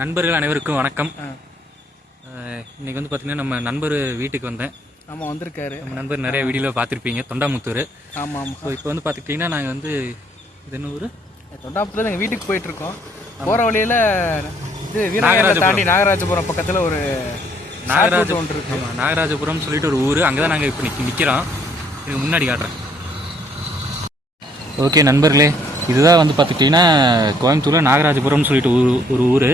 நண்பர்கள் அனைவருக்கும் வணக்கம். இன்னைக்கு வந்து பார்த்தீங்கன்னா நம்ம நண்பர் வீட்டுக்கு வந்தேன். ஆமாம் வந்திருக்காரு. நம்ம நண்பர் நிறைய வீடியோவில் பார்த்துருப்பீங்க தொண்டாமுத்தூர். ஆமாம் ஆமாம் ஸோ இப்போ வந்து பார்த்துக்கிட்டிங்கன்னா நாங்கள் வந்து இது என்ன ஊர்? தொண்டாப்புல எங்கள் வீட்டுக்கு போயிட்டு இருக்கோம் போகிற வழியில் இது வீரநாயகரை தாண்டி நாகராஜபுரம் பக்கத்தில் ஒரு நாகராஜ ஒன்று இருக்கு. ஆமாம் நாகராஜபுரம் சொல்லிட்டு ஒரு ஊர். அங்கே தான் நாங்கள் இப்போ நிற்க நிற்கிறோம் இதுக்கு முன்னாடி காட்டுறேன். ஓகே நண்பர்களே. இதுதான் வந்து பார்த்துக்கிட்டிங்கன்னா கோயம்புத்தூரில் நாகராஜபுரம்னு சொல்லிட்டு ஒரு ஒரு ஊர்.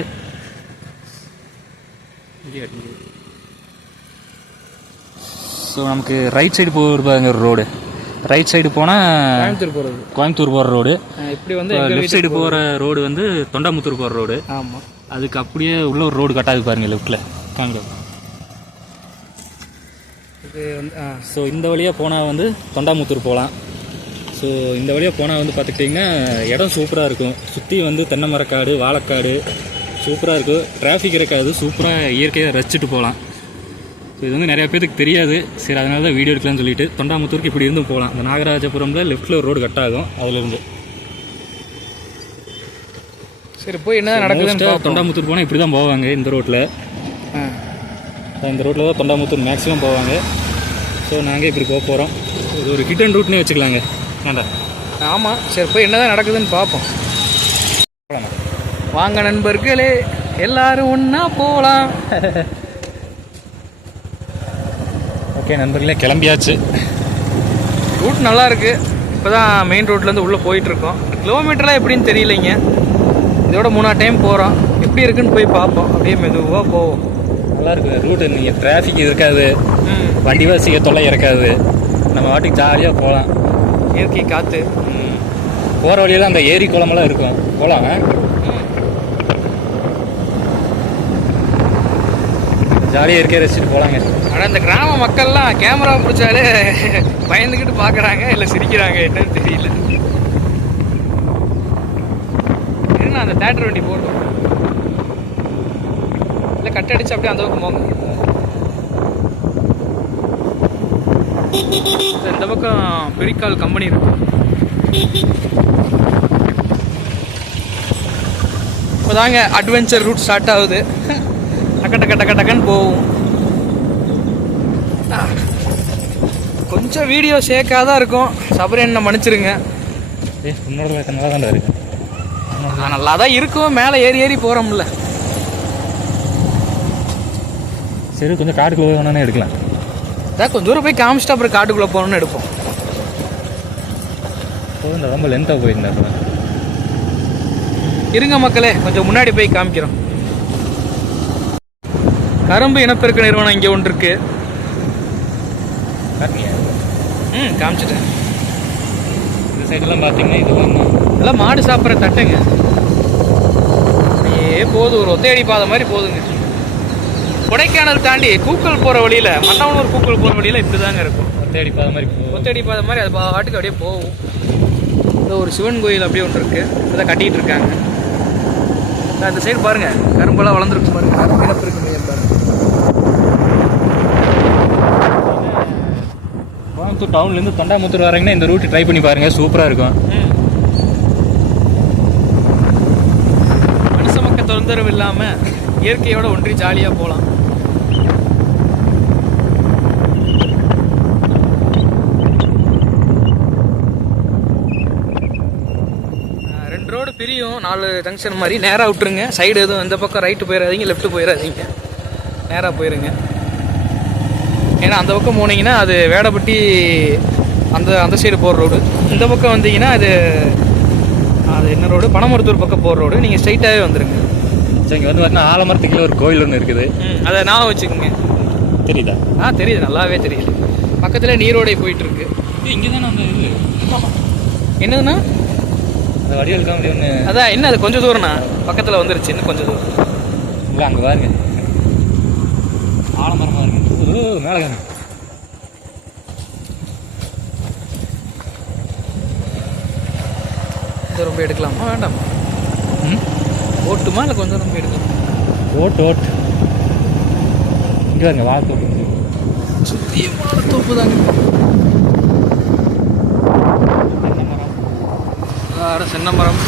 ஸோ நமக்கு ரைட் சைடு போகிறதாங்க ரோடு ரைட் சைடு போனால் கோயம்புத்தூர் போகிறது கோயம்புத்தூர் போகிற ரோடு இப்படி வந்து லெஃப்ட் சைடு போகிற ரோடு வந்து தொண்டாமுத்தூர் போகிற ரோடு ஆமாம் அதுக்கு அப்படியே உள்ள ஒரு ரோடு கட்டாது பாருங்க லெஃப்ட்டில் காங்கிரம் இது வந்து ஆ. ஸோ இந்த வழியாக போனால் வந்து தொண்டாமுத்தூர் போகலாம். ஸோ இந்த வழியாக போனால் வந்து பார்த்துக்கிட்டிங்கன்னா இடம் சூப்பராக இருக்கும். சுற்றி வந்து தென்னை மரக்காடு வாழைக்காடு சூப்பராக இருக்கும் டிராஃபிக் இருக்காது சூப்பராக இயற்கையாக ரசிச்சுட்டு போகலாம். ஸோ இது வந்து நிறைய பேருக்கு தெரியாது. சரி அதனால தான் வீடியோ எடுக்கலாம்னு சொல்லிட்டு தொண்டாமுத்தூருக்கு இப்படி இருந்தும் போகலாம். இந்த நாகராஜபுரமில் லெஃப்ட்டில் ரோடு கட் ஆகும் அதுலேருந்து. சரி போய் என்ன ஆ தொண்டாமுத்தூர் போனால் இப்படி தான் போவாங்க இந்த ரோட்டில் இந்த ரோட்டில் தான் தொண்டாமுத்தூர் மேக்ஸிமம் போவாங்க. ஸோ நாங்கள் இப்படி போக போகிறோம் இது ஒரு ஹிடன் ரூட்னே வச்சுக்கலாங்க. வேண்டா ஆமாம் சரி போய் என்னதான் நடக்குதுன்னு பார்ப்போம். வாங்க நண்பர்களே எல்லாரும் ஒன்றா போகலாம் ஓகே நண்பர்களே கிளம்பியாச்சு. ரூட் நல்லா இருக்கு. இப்போ தான் மெயின் ரோட்லேருந்து உள்ளே போயிட்டு இருக்கோம் கிலோமீட்டர்லாம் எப்படின்னு தெரியலைங்க. இதோட மூணா டைம் போகிறோம் எப்படி இருக்குன்னு போய் பார்ப்போம். அப்படியே மெதுவாக போவோம். நல்லா இருக்கு. ரூட்டு நீங்கள் டிராஃபிக் இருக்காது. ம். வண்டி வசதிய தொல்லை இருக்காது. நம்ம வாட்டுக்கு ஜாலியாக போகலாம் இயற்கை காற்று போகிற வழியில அந்த ஏரி குளமெல்லாம் இருக்கும். போகலாம் ஜாலியாக இருக்க ரசிச்சுட்டு போகலாங்க ஆனால் இந்த கிராம மக்கள்லாம் கேமரா பிடிச்சாலே பயந்துக்கிட்டு பார்க்குறாங்க இல்லை சிரிக்கிறாங்க என்னன்னு தெரியல. என்ன அந்த தேட்டர் வண்டி போட்டோம் இல்லை கட் அடிச்சு அப்படியே அந்த பக்கம் போங்க. இந்த பக்கம் பெரிக்கால் கம்பெனி இருக்கு. இப்போதாங்க அட்வென்ச்சர் ரூட் ஸ்டார்ட் ஆகுது. டக்க டக்க டக்க டக்குன்னு போகும். கொஞ்சம் வீடியோ ஷேக்காக தான் இருக்கும். சபரி என்ன மன்னிச்சிருங்க. உன்னோட நல்லா தான் இருக்கு. நல்லா தான் இருக்கும். மேலே ஏறி ஏறி போகிறோம்ல சரி கொஞ்சம் காட்டுக்குள்ள வேணும்னு எடுக்கலாம். அதான் கொஞ்சம் தூரம் போய் காமிச்சிட்டு அப்புறம் காட்டுக்குள்ளே போகணும்னு எடுப்போம். ரொம்ப லென்த்தாக போயிருந்தேன் இருங்க மக்களே கொஞ்சம் முன்னாடி போய் காமிக்கிறோம். கரும்பு இனப்பெருக்க நிறுவனம் இங்கே ஒன்று இருக்கு ம் காமிச்சிட்டேன். இந்த சைடெல்லாம் பார்த்தீங்கன்னா இது வரணும் இதெல்லாம் மாடு சாப்பிட்ற தட்டுங்க. அப்படியே போகுது ஒரு ஒத்தையடி பாதை மாதிரி போகுதுங்க. கொடைக்கானல் தாண்டி கூக்கல் போகிற வழியில் மன்னவனூர் கூக்கல் போகிற வழியில் இப்படி தாங்க இருக்கும். தேடி பார்த்த மாதிரி போ ஒத்தடி பாதை மாதிரி அது பாட்டுக்கு அப்படியே போகும். இந்த ஒரு சிவன் கோயில் அப்படியே ஒன்று இருக்கு. அதை கட்டிட்டு இருக்காங்க. இந்த அந்த சைடு பாருங்க கரும்பெல்லாம் வளர்ந்துருக்கு பாருங்க. கரும்பு இனப்பெருக்க மையம் பாருங்க கோயம்புத்தூர் டவுன்லேருந்து தொண்டாமுத்தூர் வரீங்கன்னா இந்த ரூட் ட்ரை பண்ணி பாருங்கள் சூப்பராக இருக்கும். மனுஷமக்க தொந்தரவு இல்லாமல் இயற்கையோட ஒன்றி ஜாலியாக போகலாம் ரெண்டு ரோடு பிரியும். நாலு ஜங்ஷன் மாதிரி. நேராக விட்டுருங்க. சைடு எதுவும் இந்த பக்கம் ரைட்டு போயிடாதீங்க லெஃப்ட் போயிடாதீங்க நேராக போயிருங்க. ஏன்னா அந்த பக்கம் போனீங்கன்னா அது வேடப்பட்டி அந்த அந்த சைடு போகிற ரோடு இந்த பக்கம் வந்தீங்கன்னா அது அது என்ன ரோடு பனமருத்தூர் பக்கம் போகிற ரோடு நீங்கள் ஸ்ட்ரைட்டாகவே வந்துருங்க. சரி இங்கே வந்து பார்த்தீங்கன்னா ஆலமரத்துக்குள்ள ஒரு கோயில் ஒன்று இருக்குது. அதை ஞாபகம் வச்சுக்கோங்க. தெரியுதா? ஆ தெரியுது. நல்லாவே தெரியுது. பக்கத்தில் நீரோடை போயிட்டு இருக்கு இங்கே தானே அந்த இது? என்னதுண்ணா? அந்த வடிவல் காமெடி ஒன்று அதான் என்ன அது? கொஞ்சம் தூரம்ண்ணா? பக்கத்தில் வந்துருச்சு இன்னும் கொஞ்சம் தூரம். இல்லை அங்கே பாருங்க. ஆலமரமாக இருக்கு. ஓ மேலே. கொஞ்சம் ரொம்ப எடுக்கலாமா? வேண்டாமா? ஓட்டுமா இல்லை கொஞ்சம் ரொம்ப எடுக்கலாம்? ஓட்டு ஓட்டு. இங்கே பாருங்க வாழைத்தோப்பு சுற்றியும் தோப்பு தாங்க. சென்னை மரம்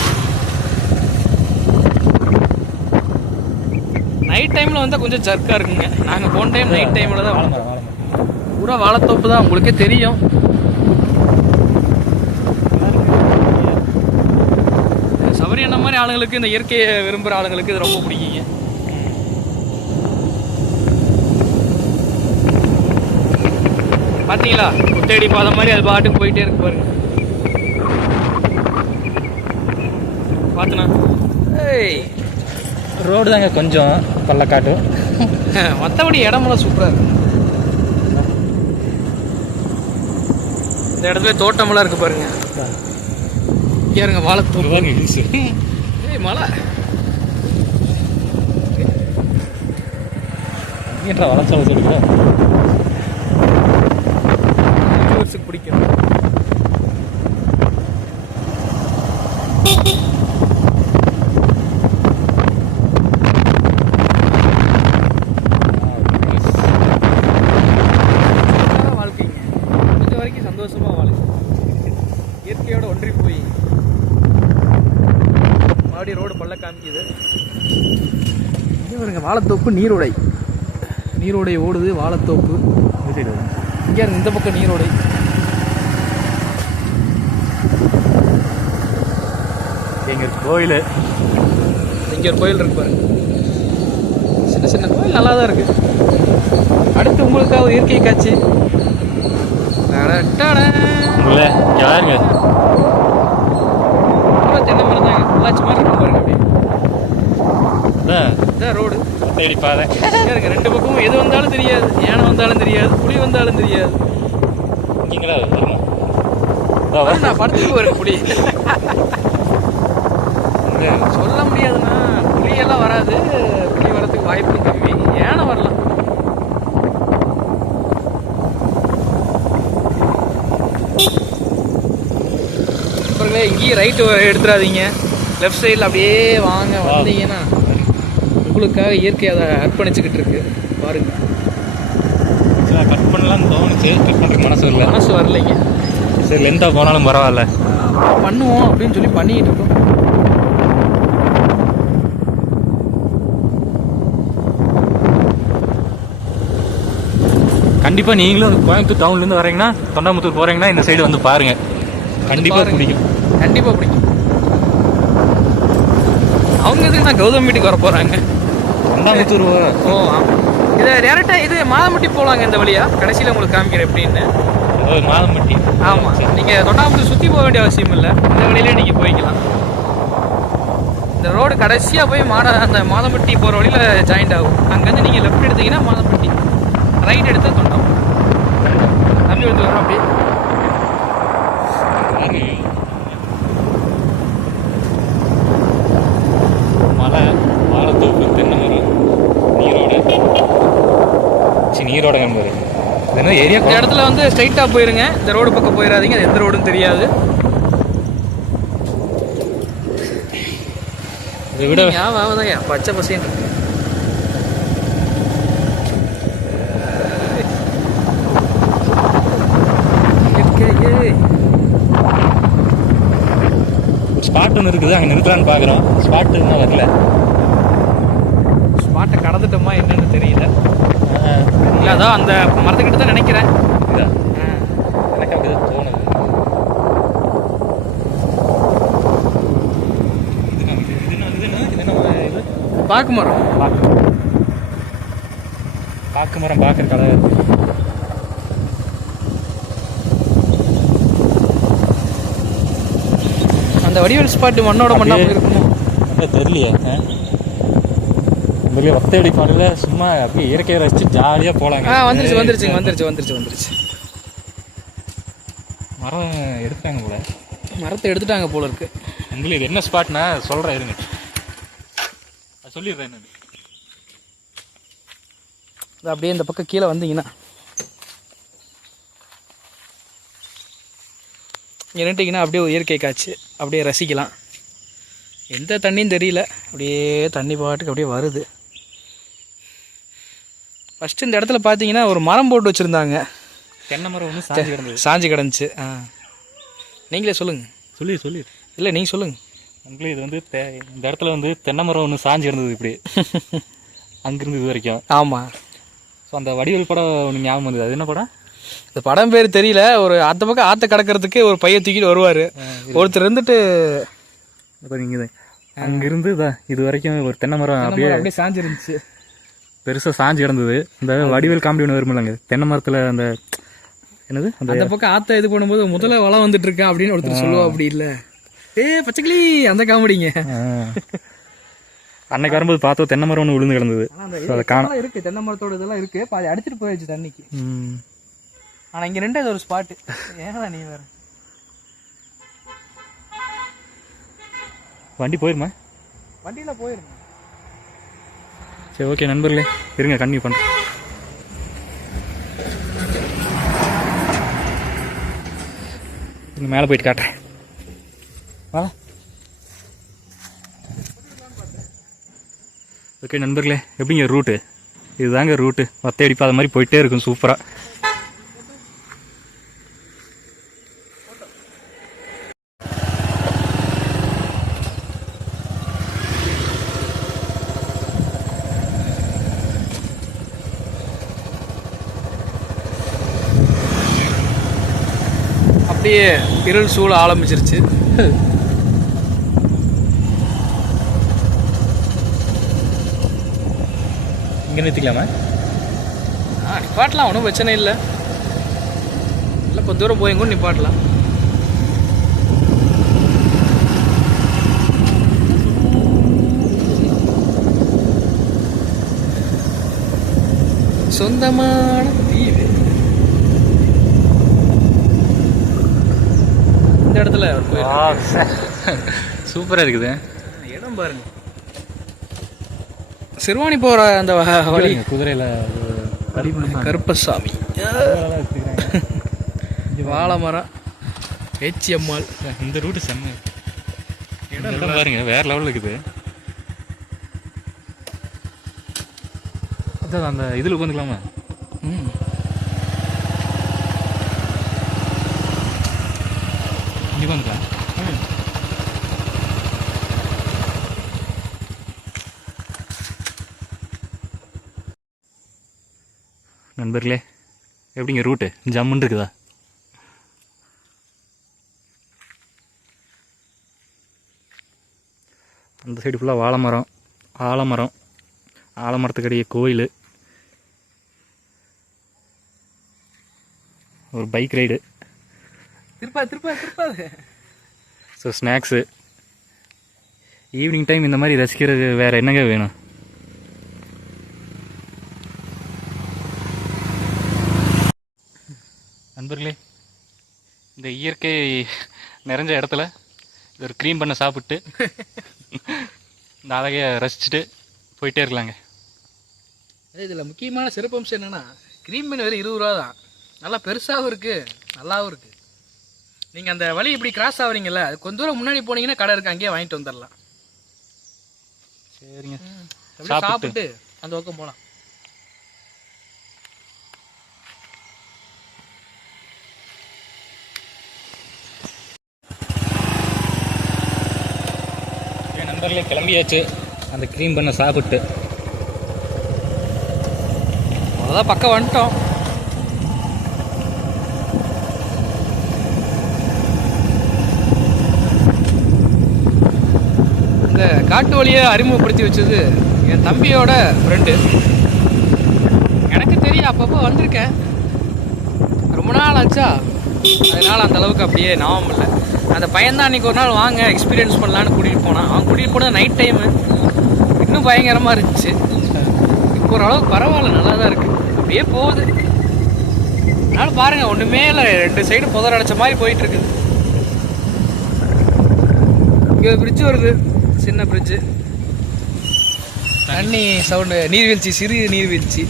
நைட் டைமில் வந்தால் கொஞ்சம் ஜர்க்காக இருக்குங்க. நாங்கள் போன டைம் நைட் டைமில் தான் வாழைமரம் பூரா வாழைத்தோப்பு தான் உங்களுக்கே தெரியும். சபரி அண்ணா மாதிரி ஆளுங்களுக்கு இந்த இயற்கையை விரும்புகிற ஆளுங்களுக்கு இது ரொம்ப பிடிக்குங்க. பார்த்தீங்களா குத்தடி பாதை மாதிரி அது பாட்டுக்கு போயிட்டே இருக்கு பாருங்க. பார்த்துண்ணா ஏய் ரோடு தாங்க கொஞ்சம். பள்ளக்காட்டு. மற்றபடி இடமெல்லாம் சூப்பராக இருக்கு. இந்த இடத்துல தோட்டமெல்லாம் இருக்கு பாருங்க. இருங்க வாழைத்தோப்பு பாருங்க ஹில்ஸ் ஏய் மலை எங்கேன்றா வளர்ச்சால சொல்லுங்க வியூவர்ஸுக்கு பிடிக்கும் சூப்பரான வாழ்க்கைங்க முடிஞ்ச வரைக்கும் சந்தோஷமா வாழுங்க இயற்கையோட ஒன்றி போய் மறுபடியும் ரோடு பல்ல காமிக்குது இங்கே பாருங்க வாழைத்தோப்பு நீரோடை நீரோடை ஓடுது வாழைத்தோப்பு. இங்கே இந்த பக்கம் நீரோடை எங்க கோயில்? இங்கே ஒரு கோயில் இருக்கு பாருங்க. சின்ன சின்ன கோயில் நல்லா தான் இருக்கு. அடுத்து உங்களுக்காக இயற்கை காட்சி. உங்கள யாருங்க தென்னை மரம் தாங்க பொள்ளாச்சி மாதிரி பாருங்க அப்படியே. இதான் ரோடு. தேடி பாதை இருங்க ரெண்டு பக்கமும் எது வந்தாலும் தெரியாது. யானை வந்தாலும் தெரியாது. புலி வந்தாலும் தெரியாது. அது நான் படத்துக்கு வரேன் புலி. சொல்ல முடியாதுண்ணா. புலி எல்லாம் வராது. புலி வரதுக்கு வாய்ப்பு கம்மி. யானை வரலாம் இங்கேயும் ரைட்டு எடுத்துடாதீங்க லெஃப்ட் சைடில் அப்படியே வாங்க. வந்தீங்கன்னா உங்களுக்காக இயற்கை அதை அர்ப்பணிச்சுக்கிட்டு இருக்கு. பாருங்க. ஆக்சுவலாக கட் பண்ணலாம்னு தோணுச்சு. கட் பண்ணுறதுக்கு மனசு இல்லை மனசு வரலைங்க. சரி லென்த்தாக போனாலும் பரவாயில்ல. பண்ணுவோம் அப்படின்னு சொல்லி பண்ணிக்கிட்டு இருக்கோம். கண்டிப்பாக நீங்களும் கோயம்புத்தூர் டவுன்லேருந்து வரீங்கன்னா தொண்டாமுத்தூர் போகிறீங்கன்னா இந்த சைடு வந்து பாருங்க. கண்டிப்பாக. பிடிக்கும். கண்டிப்பாக பிடிக்கும். அவங்க எதுக்கு நான் கௌதம் வீட்டுக்கு வர போகிறாங்க தொண்டாமுத்தூர் ஓ இதை டேரெக்டாக இது மாதம்பட்டி போகலாங்க இந்த வழியா? கடைசியில் உங்களுக்கு காமிக்கிறேன் எப்படின்னு. மாதம்பட்டி ஆமாம் நீங்கள் தொண்டாமுத்தூர் சுற்றி போக வேண்டிய அவசியம் இல்லை. இந்த வழியிலே நீங்கள் போய்க்கலாம். இந்த ரோடு கடைசியாக போய் மாட அந்த மாதம்பட்டி போகிற வழியில் ஜாயிண்ட் ஆகும். அங்கேருந்து நீங்கள் லெஃப்ட் எடுத்தீங்கன்னா மாதம்பட்டி ரைட் எடுத்தால் தொண்டம் தம்பி எடுத்து வரோம் அப்படியே. மலை வாழைத்தோப்பு தென்னை மரம் நீரோட. சரி நீரோட நம்பர் என்ன ஏரியா இந்த இடத்துல வந்து ஸ்ட்ரைட்டாக போயிருங்க. இந்த ரோடு பக்கம் போயிடாதீங்க அது எந்த ரோடுன்னு தெரியாது. இதை விட ஆவாதாங்க பச்சை பசேன்னு. ஸ்பாட் ஒன்று இருக்குது. அங்கே நிறுத்தலான்னு பார்க்குறோம் ஸ்பாட் இன்னும் வரல ஸ்பாட்டை கடந்துட்டோமா என்னன்னு தெரியல ஆ, இல்லை அதான் அந்த மரத்துக்கிட்ட தான் நினைக்கிறேன். இதா. எனக்கு அப்படி தான் தோணுது? பாக்கு மரம். பாக்கு பாக்கு மரம் பார்க்குற கடை அந்த வடிவேல் ஸ்பாட்டு மண்ணோட மண்ணா இருக்குமோ தெரியலையே நம்மளே ஒத்தையடி பாடல சும்மா அப்படியே இயற்கையை ரசிச்சு ஜாலியாக போகலாங்க ஆ வந்துருச்சு வந்துருச்சுங்க வந்துருச்சு வந்துருச்சு வந்துருச்சு. மரம் எடுத்துட்டாங்க போல. மரத்தை எடுத்துட்டாங்க போல இருக்கு. உங்களுக்கு என்ன ஸ்பாட்னா சொல்கிறேன் இருங்க. சொல்லிடுறேன் என்னன்னு. அப்படியே இந்த பக்கம் கீழே வந்தீங்கன்னா. நின்றுட்டிங்கன்னா அப்படியே இயற்கை காட்சி. அப்படியே ரசிக்கலாம். எந்த தண்ணியும் தெரியல. அப்படியே தண்ணி பாட்டுக்கு அப்படியே வருது. ஃபஸ்ட்டு இந்த இடத்துல பார்த்தீங்கன்னா ஒரு மரம் போட்டு வச்சுருந்தாங்க. தென்னை மரம் ஒன்று சாஞ்சி கிடந்தது. சாஞ்சு கிடந்துச்சு. ஆ. நீங்களே சொல்லுங்கள் சொல்லி சொல்லி. இல்லை நீங்கள் சொல்லுங்கள் உங்களுக்கு இது வந்து தே- இந்த இடத்துல வந்து தென்னை மரம் ஒன்று சாஞ்சி இருந்தது இப்படி. அங்கிருந்து இது வரைக்கும். ஆமாம் ஸோ அந்த வடிவேல் படம் ஒன்று ஞாபகம் வந்தது. அது என்ன படம்? இந்த படம் பேர் தெரியல. ஒரு அந்த பக்கம் ஆற்ற கடக்கிறதுக்கு ஒரு பைய தூக்கிட்டு வருவார். ஒருத்தர் இருந்துட்டு இப்போ நீங்கள் அங்கிருந்து இது வரைக்கும் ஒரு தென்னை மரம் அப்படியே அப்படியே சாஞ்சிருந்துச்சு. பெருசாக சாஞ்சு கிடந்தது. இந்த வடிவேல் காமெடி ஒன்று வருமில்லங்க. தென்னை மரத்தில் அந்த என்னது? அந்த பக்கம் ஆத்த இது பண்ணும்போது முதல்ல வளம் வந்துட்டு இருக்கா அப்படின்னு ஒருத்தர் சொல்லுவா அப்படி இல்ல. ஏ பச்சைக்கிளி அந்த காமெடிங்க. அன்னைக்கு வரும்போது பார்த்தோம் தென்னை மரம் ஒன்று விழுந்து கிடந்தது. அதை காணும் இருக்கு. தென்னை மரத்தோட இதெல்லாம் இருக்கு. பாதி அடிச்சிட்டு போயிடுச்சு தண்ணிக்கு. ம். ஆனா இங்க ரெண்டு ஒரு ஸ்பாட் ஏன்னா நீ வேற? வண்டி போயிருமா? வண்டியில போயிருங்க சரி ஓகே நண்பர்களே இருங்க கண்டினியூ பண்ணுறேன் மேலே போயிட்டு காட்டுறேன். வா ஓகே நண்பர்களே எப்படிங்க ரூட்டு இதுதாங்க ரூட்டு வத்தையடிப்பாத மாதிரி போயிட்டே இருக்கும் சூப்பராக இருள் சூழ ஆரம்பிச்சிருச்சு. இங்கே நிறுத்திக்கலாமா? ஆ நிப்பாட்டலாம் ஒன்றும் பிரச்சனை இல்லை. இல்லை கொஞ்சம் தூரம் போய் கூட நிப்பாட்டலாம். சொந்தமான இடத்துல அவர் போயிருக்காரு. சூப்பராக இருக்குது. இடம் பாருங்க. சிறுவாணி போற அந்த வழி. குதிரையில் கருப்பசாமி. வாழை மரம் அம்மாள் இந்த ரூட்டு செம்ம இடம் பாருங்க வேற லெவலில் இருக்குது. அதான் அந்த இதில் உட்காந்துக்கலாமா? இங்கே நண்பர்களே எப்படிங்க ரூட்டு? ஜம்முன்னு இருக்குதா? அந்த சைடு ஃபுல்லாக வாழைமரம் ஆலமரம் ஆலமரத்துக்கடியே கோயில். ஒரு பைக் ரைடு திருப்பா திருப்பா திருப்பாது. ஸோ ஸ்நாக்ஸு ஈவினிங் டைம் இந்த மாதிரி ரசிக்கிறது வேறு என்னங்க வேணும்? நண்பர்களே இந்த இயற்கை நிறைஞ்ச இடத்துல இது ஒரு க்ரீம் பண்ண சாப்பிட்டு இந்த அழகைய ரசிச்சுட்டு போயிட்டே இருக்கலாங்க. இதில் முக்கியமான சிறப்பம்சம் என்னன்னா க்ரீம் மீன் வெறும் இருபது ரூபா தான் நல்லா பெருசாகவும் இருக்கு நல்லாவும் இருக்கு. நீங்கள் அந்த வழி இப்படி கிராஸ் ஆகுறீங்கல்ல அது கொஞ்ச தூரம் முன்னாடி போனீங்கன்னா கடை இருக்கு அங்கேயே வாங்கிட்டு வந்துடலாம். சரிங்க. சாப்பிட்டு. அந்த பக்கம் போகலாம் நண்பர்களே கிளம்பியாச்சு. அந்த க்ரீம் பண்ண சாப்பிட்டு. அவ்வளோதான் பக்கம் வந்துட்டோம் இந்த காட்டு வழியை அறிமுகப்படுத்தி வச்சது என் தம்பியோட ஃப்ரெண்டு எனக்கு தெரியும் அப்பப்போ வந்திருக்கேன். ரொம்ப நாள் ஆச்சா? அதனால் அந்த அளவுக்கு அப்படியே ஞாபகம் இல்லை. அந்த பையன்தான் அன்றைக்கி ஒரு நாள் வாங்க எக்ஸ்பீரியன்ஸ் பண்ணலான்னு கூட்டிகிட்டு போனான். அவன் கூட்டிகிட்டு போன நைட் டைமு இன்னும் பயங்கரமாக இருந்துச்சு. இப்போ ஓரளவுக்கு பரவாயில்ல நல்லா தான் இருக்குது அப்படியே போகுது. அதனால பாருங்கள் ஒன்றுமே இல்லை. ரெண்டு சைடு புதர் அடைச்ச மாதிரி போயிட்டுருக்குது இங்கே பிரிட்ஜ் வருது. சின்ன பிரிட்ஜு தண்ணி சவுண்டு நீர்வீழ்ச்சி சிறு நீர்வீழ்ச்சி.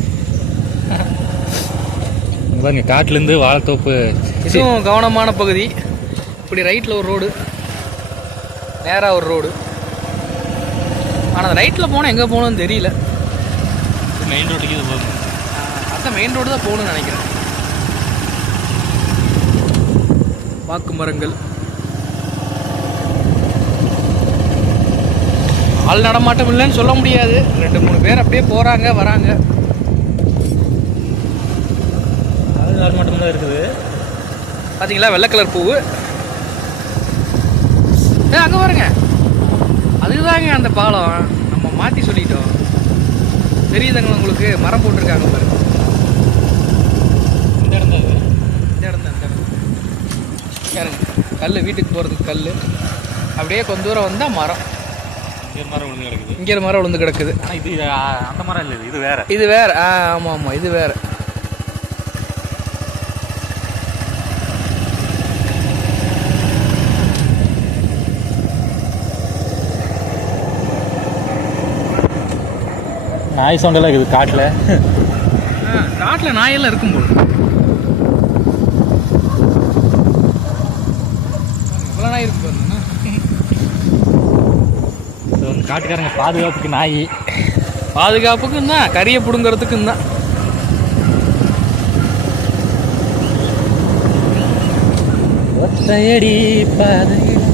இங்க பாருங்க காட்டுலேருந்து வாழைத்தோப்பு. இதுவும் கவனமான பகுதி. இப்படி ரைட்டில் ஒரு ரோடு நேராக ஒரு ரோடு ஆனால் ரைட்டில் போனால் எங்கே போகணும்னு தெரியல. மெயின் ரோட்டுக்கு இது போகும் அந்த மெயின் ரோடு தான் போகணும்னு நினைக்கிறேன். வாக்கு மரங்கள் ஆள் நடமாட்டம் இல்லைன்னு சொல்ல முடியாது. ரெண்டு மூணு பேர் அப்படியே போகிறாங்க வராங்க. அது நாள் மட்டும்தான் இருக்குது. பார்த்தீங்களா வெள்ளை கலர் பூவு? ஏ அங்கே பாருங்க. அதுதாங்க அந்த பாலம். நம்ம மாற்றி சொல்லிட்டோம். தெரியுதுங்க உங்களுக்கு மரம் போட்டிருக்காங்க பாருங்க. இந்த இடம் தான் இந்த இடம் தான் இந்த இடம். பாருங்க. கல் வீட்டுக்கு போகிறதுக்கு கல் அப்படியே கொஞ்ச தூரம் வந்தால் மரம். இங்கே மரம் விழுந்து கிடக்குது. இது அந்த மரம் இல்லை இது, இது வேற. இது வேற ஆ ஆமாம் ஆமாம் இது வேற. நாய் சவுண்டெல்லாம் இருக்குது காட்டில். காட்டில் நாயெல்லாம் இருக்கும் போது இவ்வளோ நாய் இருக்கு பாருங்க இது வந்து காட்டுக்காரங்க பாதுகாப்புக்கு நாய். பாதுகாப்புக்கும் தான் கறியை பிடுங்கிறதுக்கும் தான். ஒத்தையடி பாதையில்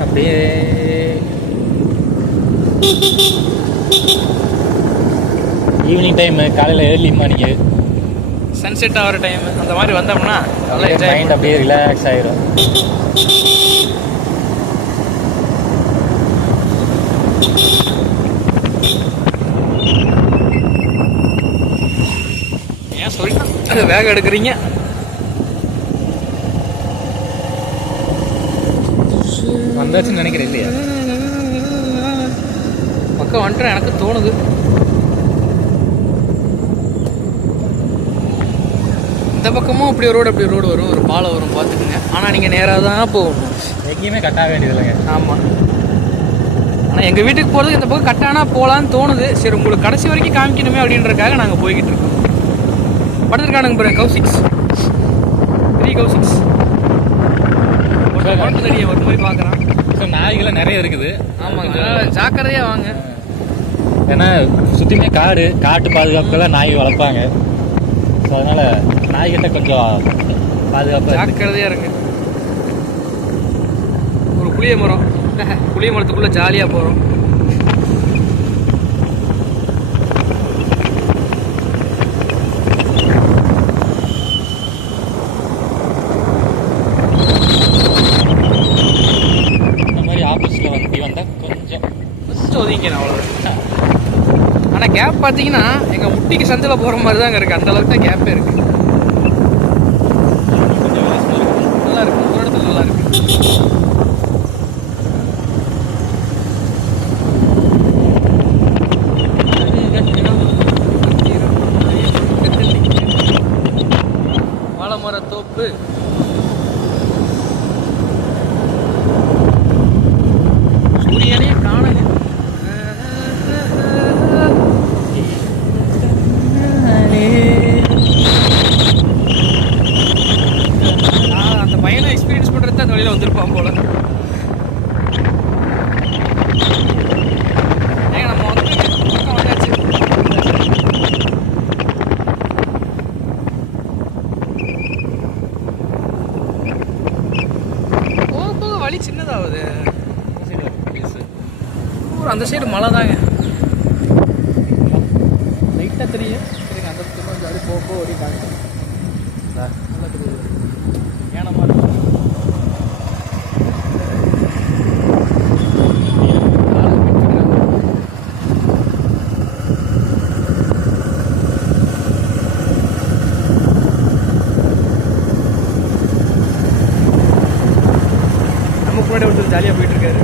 அப்படியே ஈவினிங் டைம் காலையில் ஏர்லி மார்னிங்கு சன்செட் ஆகிற டைம் அந்த மாதிரி வந்தோம்னா நல்லா என்ஜாய் மைண்ட் அப்படியே ரிலாக்ஸ் ஆயிரும். ஏன் சொல்லிட்டேன் வேகம் எடுக்கிறீங்க. வந்தாச்சுன்னு நினைக்கிறேன் இல்லையா? பக்கம் வந்துட்டு எனக்கு தோணுது. இந்த பக்கமும் அப்படி ரோடு அப்படி ரோடு வரும். ஒரு பாலம் வரும் பார்த்துக்குங்க. ஆனால் நீங்கள் நேராக தான் போகணும். எங்கேயுமே கட்டாக வேண்டியது இல்லைங்க ஆமாம் ஆனால் எங்கள் வீட்டுக்கு போகிறதுக்கு இந்த பக்கம் கட்டானா போகலான்னு தோணுது. சரி உங்களுக்கு கடைசி வரைக்கும் காமிக்கணுமே அப்படின்றதுக்காக நாங்கள் போய்கிட்டு இருக்கோம். படுத்துருக்கானுங்க பாருங்க கௌசிக்ஸ். த்ரீ கௌசிக்ஸ். குழந்தை தடியை ஒரு மாதிரி பார்க்குறான். ஸோ நாய்கள்லாம் நிறைய இருக்குது. ஆமாங்க ஜாக்கிரதையாக வாங்க. ஏன்னா சுற்றியுமே காடு காட்டு பாதுகாப்புக்கெல்லாம் நாய் வளர்ப்பாங்க. ஸோ அதனால் நாய்கிட்ட கொஞ்சம் பாதுகாப்பாக ஜாக்கிரதையாக இருங்க. ஒரு புளிய மரம். புளிய மரத்துக்குள்ளே ஜாலியாக போகிறோம் பார்த்தீங்கன்னா எங்கள் முட்டிக்கு சந்தில் போகிற மாதிரி தாங்க இருக்குது அந்த அளவுக்கு தான் கேப்பே இருக்குது கொஞ்சம் விலாசமாக இருக்கும் நல்லா இருக்கு ஒரு இடத்துல நல்லா இருக்கு வாழைமரத்தோப்பு சூரியனே காணுங்க நான் அந்த பையனை எக்ஸ்பீரியன்ஸ் பண்ணுறது தான் அந்த வழியில் வந்திருப்பான் போல ஏங்க நம்ம வந்து பக்கம் வந்தாச்சு போக போக வழி சின்னதாகுது ஊர் அந்த சைடு மலை தாங்க. லைட்டாக தெரியும். சரிங்க அந்த பக்கம் போக போக ஓடி காமிக்கிறேன் நல்லா தெரியுது ஏனமா இருக்கும் நம்ம முன்னாடி ஒருத்தர் ஜாலியாக போயிட்டு இருக்காரு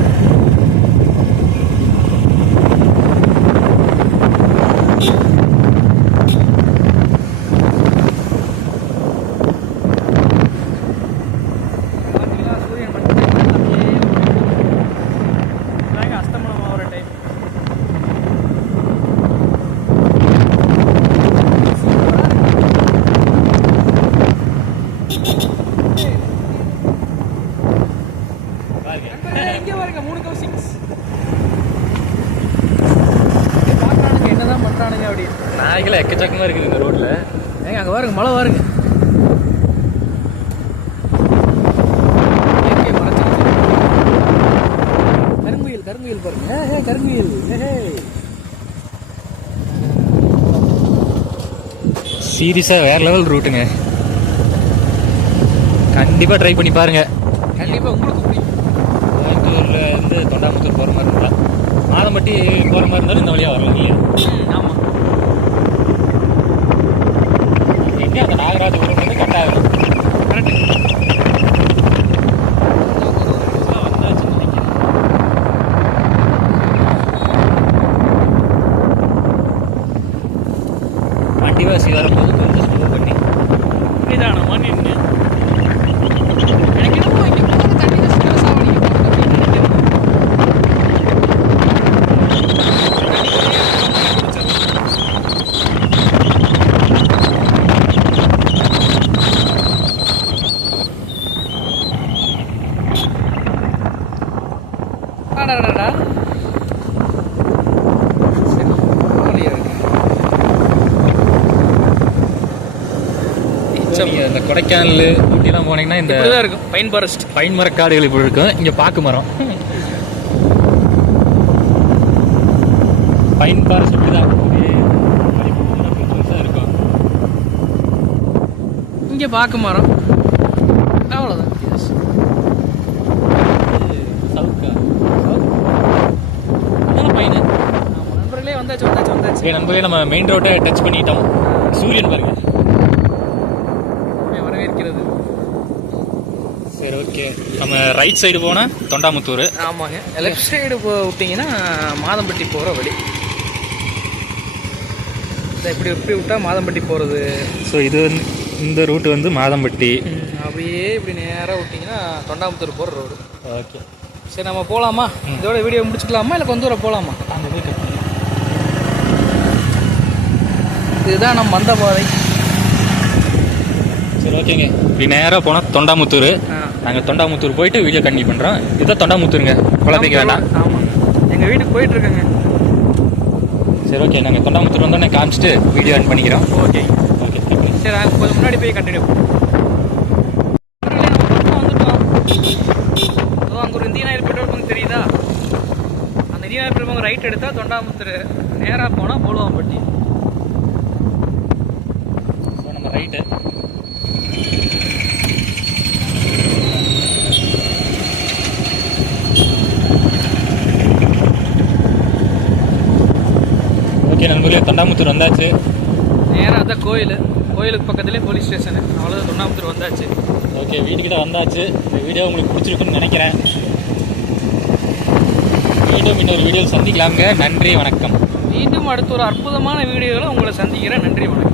பார்த்தீங்களா, சூரியன் மட்டும் அப்படியே இதாங்க அஸ்தமனம் ஆகிற டைம் பாருங்க நாய்களை எக்கச்சக்கமாக இருக்குது இந்த ரோட்டில் ஏங்க அங்கே பாருங்க மழை பாருங்க இயற்கை மறைச்சிருச்சு. கருங்குயில் கருங்குயில் பாருங்க ஏ, ஏ கருங்குயில் ஏ, ஏ. சீரியஸாக வேறு லெவல் ரூட்டுங்க கண்டிப்பாக ட்ரை பண்ணி பாருங்கள் கண்டிப்பா உங்களுக்கு பிடிக்கும். கோயம்புத்தூர்ல இருந்து தொண்டாமுத்தூர் போகிற மாதிரி இருந்தால் மாதம்பட்டி போகிற மாதிரி இருந்தாலும் இந்த வழியாக வரலாம் இல்லையா? ம், ஆமா. எங்கே அந்த நாகராஜபுரம் வந்து கட் ஆகும் கரெக்ட் வந்தாச்சுன்னு நினைக்கிறேன் வண்டி வாசி வரும்போது கொஞ்சம் ஸ்லோ பண்ணி நிதானமா நின்று எனக்கு என்னமோ இங்க போற தண்ணியில சின்ன சாவடிக்க போறது அப்படின்னு நினைக்கிறேன். நீங்கள் இந்த கொடைக்கானல் ஊட்டிலாம் போனீங்கன்னா இந்த இருக்கும். பைன் ஃபாரஸ்ட் பைன் மரக்காடுகள் இப்படி இருக்கும். இங்கே பாக்கு மரம். பைன் ஃபாரஸ்ட் இப்படி தான் இருக்கும். இங்கே பாக்கு மரம் அவ்வளோதான் வித்தியாசம் சவுக்கா அதான் பையனு ஆமாம் நண்பர்களே வந்தாச்சு சரி நண்பர்களே நம்ம மெயின் ரோட்டை டச் பண்ணிட்டோம். சூரியன் பாருங்க. வரவேற்கிறது. சரி ஓகே நம்ம ரைட் சைடு போனால் தொண்டாமுத்தூர். ஆமாங்க. லெஃப்ட் சைடு போ விட்டிங்கன்னா மாதம்பட்டி போகிற வழி. இப்படி இப்படி விட்டா மாதம்பட்டி போகிறது ஸோ இது வந்து இந்த ரூட் வந்து மாதம்பட்டி. அப்படியே இப்படி நேராக விட்டிங்கன்னா தொண்டாமுத்தூர் போகிற ரோடு ஓகே சரி நம்ம போகலாமா இதோட வீடியோ முடிச்சுக்கலாமா? இல்லை கொஞ்சம் தூரம் போகலாமா அந்த வீட்டு இதுதான் நம்ம வந்த பாதை சரி ஓகேங்க. இப்படி நேராக போனால் தொண்டாமுத்தூர். நாங்கள் தொண்டாமுத்தூர் போயிட்டு வீடியோ கண்டினியூ பண்ணுறோம் இதுதான் தொண்டாமுத்தூருங்க. குழந்தைக்கு வேண்டாம் ஆமாம் எங்கள் வீட்டுக்கு போயிட்டு இருக்கேங்க சரி ஓகே. நாங்கள் தொண்டாமுத்தூர் வந்தோடனே காமிச்சிட்டு வீடியோ ஆன் பண்ணிக்கிறோம். ஓகே. ஓகே. சரி நாங்கள் கொஞ்சம் முன்னாடி போய் கண்டினியூ. அங்கே ஒரு இந்தியன் ஆயில் பெட்ரோல் பங்க் தெரியுதா? அந்த Indian Oil petrol bunk right எடுத்தால் தொண்டாமுத்தூர். நேராக போனால் போலுவாம்பட்டி ரைட்டு ஓகே நண்பர்களே தொண்டாமுத்தூர் வந்தாச்சு. நேராக அதான் கோயில். கோயிலுக்கு பக்கத்துலேயே போலீஸ் ஸ்டேஷனு அவ்வளோதான் தொண்டாமுத்தூர் வந்தாச்சு. ஓகே வீட்டுக்கிட்ட வந்தாச்சு. இந்த வீடியோ உங்களுக்கு பிடிச்சிருக்குன்னு நினைக்கிறேன். மீண்டும் இன்னொரு வீடியோவில் சந்திக்கலாங்க நன்றி வணக்கம். மீண்டும் அடுத்த ஒரு அற்புதமான வீடியோவில் உங்களை சந்திக்கிறேன். நன்றி வணக்கம்.